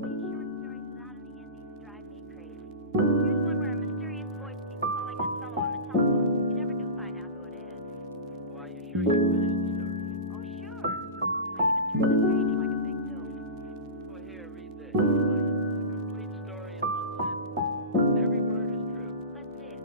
these short stories without any endings drive me crazy. Here's one where a mysterious voice keeps calling this fellow on the telephone. You never do find out who it is. Well, are you sure you finished the story? Oh, sure. I even turned the page like a big dope. Well, here, read this. It's a complete story in one sentence. Every word is true. Let's see it.